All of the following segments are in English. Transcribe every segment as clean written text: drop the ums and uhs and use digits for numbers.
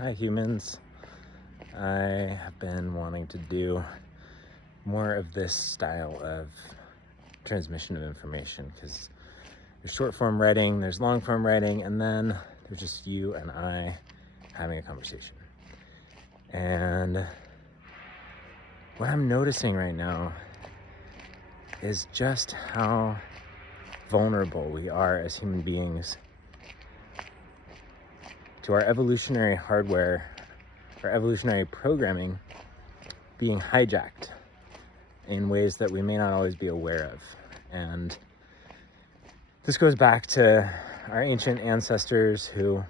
Hi humans. I have been wanting to do more of this style of transmission of information because there's short form writing, there's long form writing, and then there's just you and I having a conversation. And what I'm noticing right now is just how vulnerable we are as human beings to our evolutionary hardware, our evolutionary programming being hijacked in ways that we may not always be aware of. And this goes back to our ancient ancestors who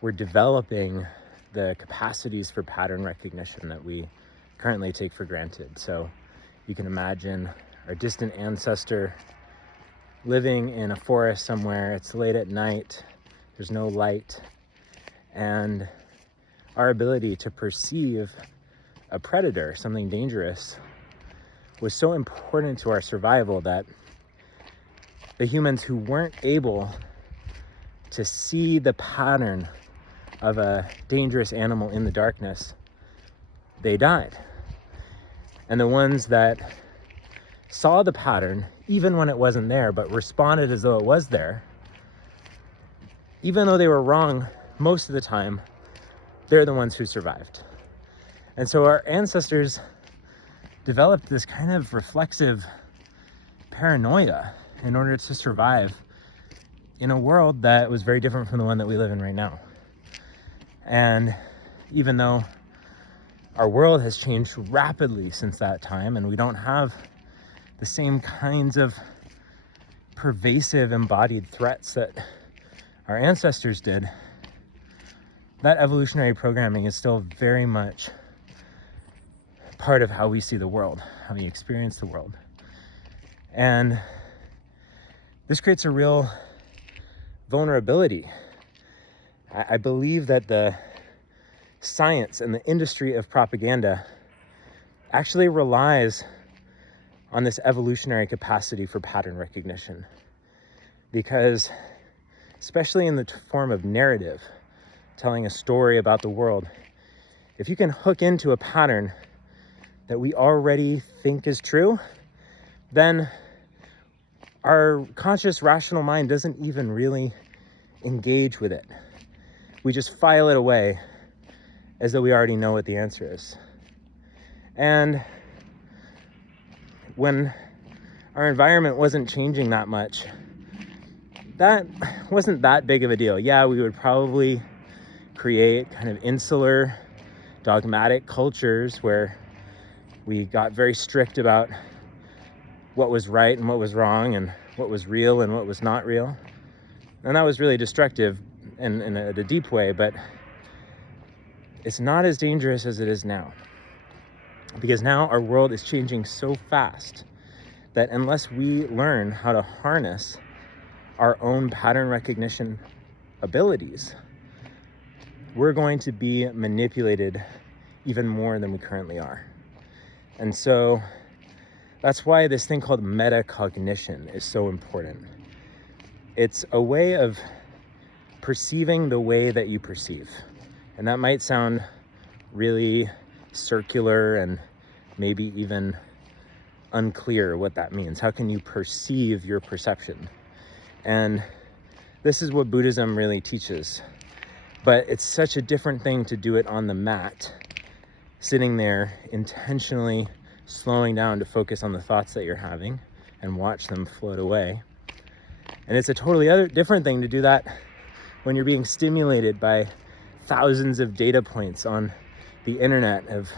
were developing the capacities for pattern recognition that we currently take for granted. So you can imagine our distant ancestor living in a forest somewhere. It's late at night, there's no light, and our ability to perceive a predator, something dangerous, was so important to our survival that the humans who weren't able to see the pattern of a dangerous animal in the darkness, they died. And the ones that saw the pattern, even when it wasn't there, but responded as though it was there, even though they were wrong most of the time, they're the ones who survived. And so our ancestors developed this kind of reflexive paranoia in order to survive in a world that was very different from the one that we live in right now. And even though our world has changed rapidly since that time, and we don't have the same kinds of pervasive embodied threats that our ancestors did, that evolutionary programming is still very much part of how we see the world, how we experience the world. And this creates a real vulnerability. I believe that the science and the industry of propaganda actually relies on this evolutionary capacity for pattern recognition, because especially in the form of narrative, telling a story about the world, if you can hook into a pattern that we already think is true, then our conscious rational mind doesn't even really engage with it. We just file it away as though we already know what the answer is. And when our environment wasn't changing that much, that wasn't that big of a deal. Yeah, we would probably create kind of insular, dogmatic cultures where we got very strict about what was right and what was wrong, and what was real and what was not real. And that was really destructive in a deep way, but it's not as dangerous as it is now. Because now our world is changing so fast that unless we learn how to harness our own pattern recognition abilities, we're going to be manipulated even more than we currently are. And so that's why this thing called Meta-Cognition is so important. It's a way of perceiving the way that you perceive. And that might sound really circular and maybe even unclear what that means. How can you perceive your perception? And this is what Buddhism really teaches. But it's such a different thing to do it on the mat, sitting there intentionally slowing down to focus on the thoughts that you're having and watch them float away. And it's a totally different thing to do that when you're being stimulated by thousands of data points on the internet of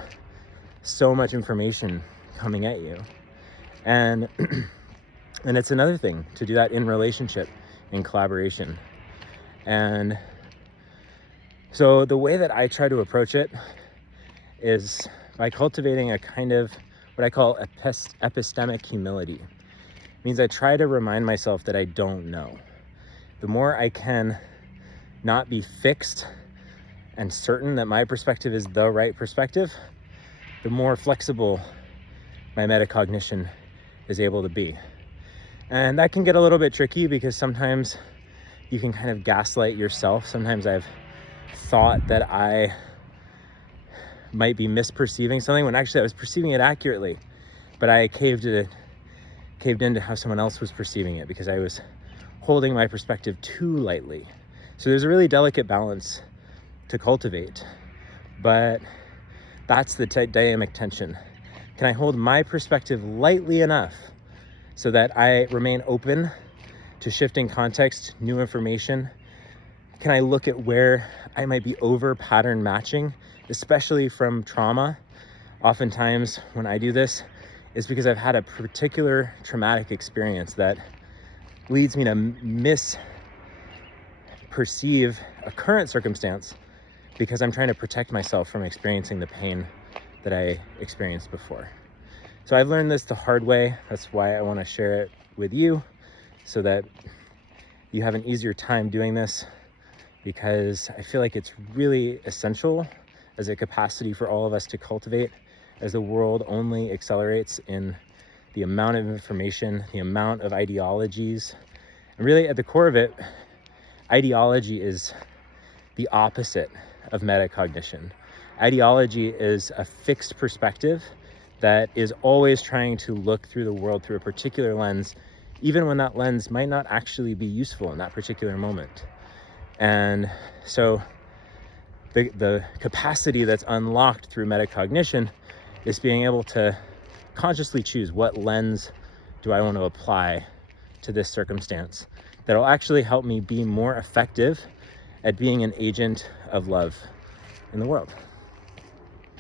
so much information coming at you. And it's another thing to do that in relationship, in collaboration. And so the way that I try to approach it is by cultivating a kind of what I call epistemic humility. It means I try to remind myself that I don't know. The more I can not be fixed and certain that my perspective is the right perspective, the more flexible my metacognition is able to be. And that can get a little bit tricky because sometimes you can kind of gaslight yourself. Sometimes I've thought that I might be misperceiving something when actually I was perceiving it accurately, but I caved into how someone else was perceiving it because I was holding my perspective too lightly. So there's a really delicate balance to cultivate, but that's the dynamic tension. Can I hold my perspective lightly enough so that I remain open to shifting context, new information? Can I look at where I might be over pattern matching, especially from trauma? Oftentimes when I do this, is because I've had a particular traumatic experience that leads me to misperceive a current circumstance because I'm trying to protect myself from experiencing the pain that I experienced before. So I've learned this the hard way. That's why I want to share it with you so that you have an easier time doing this, because I feel like it's really essential as a capacity for all of us to cultivate as the world only accelerates in the amount of information, the amount of ideologies. And really at the core of it, ideology is the opposite of metacognition. Ideology is a fixed perspective that is always trying to look through the world through a particular lens, even when that lens might not actually be useful in that particular moment. And so the capacity that's unlocked through metacognition is being able to consciously choose what lens do I want to apply to this circumstance that'll actually help me be more effective at being an agent of love in the world.